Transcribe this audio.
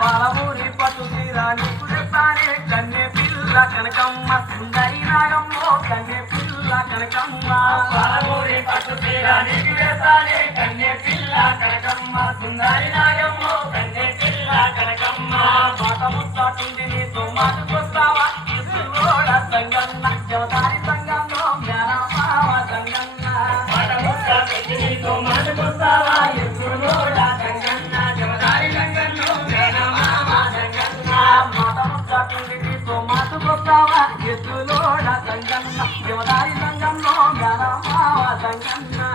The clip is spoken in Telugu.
పాలమూరి పట్టు తీరా నీకు తెస్తానే కన్నె పిల్ల కనకమ్మ సుందరి నాగమ్మో కన్నె పిల్ల కనకమ్మ పాలమూరి పట్టు తీరా నీకు తెస్తానే కన్నె పిల్ల కనకమ్మ సుందరి నాగమ్మో కన్నె పిల్ల కనకమ్మ మాట ముచ్చాటుంది నీతో మాటకొస్తావా సంగన్న జవదారి సంగంలో జ్ఞానమావ సంగన్న మాట ముచ్చాటుంది నీతో మాటకొస్తావా ఎత్తులోడ సంగన్న శివదారి సంగంలో జ్ఞానమావ సంగన్న